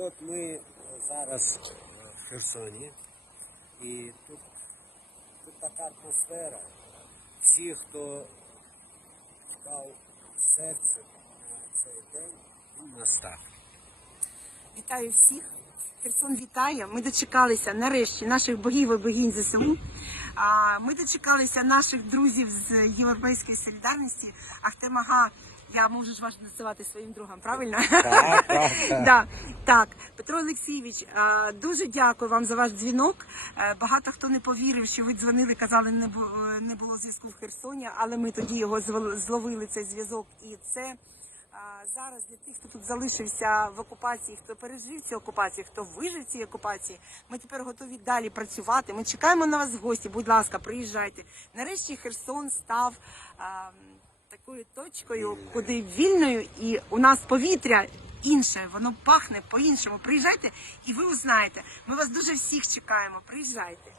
От ми зараз в Херсоні, і тут, тут така атмосфера. Всі, хто вклав серце на цей день, він настав. Вітаю всіх. Херсон вітає. Ми дочекалися нарешті наших богів і богинь ЗСУ. Ми дочекалися наших друзів з Європейської солідарності. Ахтемага, я можу ж вас називати своїм другом, правильно? Так, так, так. Так, Петро Олексійович, дуже дякую вам за ваш дзвінок. Е, Багато хто не повірив, що ви дзвонили, казали, не не було зв'язку в Херсоні, але ми тоді його зловили цей зв'язок. І це зараз для тих, хто тут залишився в окупації, хто пережив цю окупацію, хто вижив цій окупації. Ми тепер готові далі працювати. Ми чекаємо на вас в гості. Будь ласка, приїжджайте. Нарешті Херсон став. такою точкою, куди вільною, і у нас повітря інше, воно пахне по-іншому. Приїжджайте і ви узнаєте. Ми вас дуже всіх чекаємо. Приїжджайте.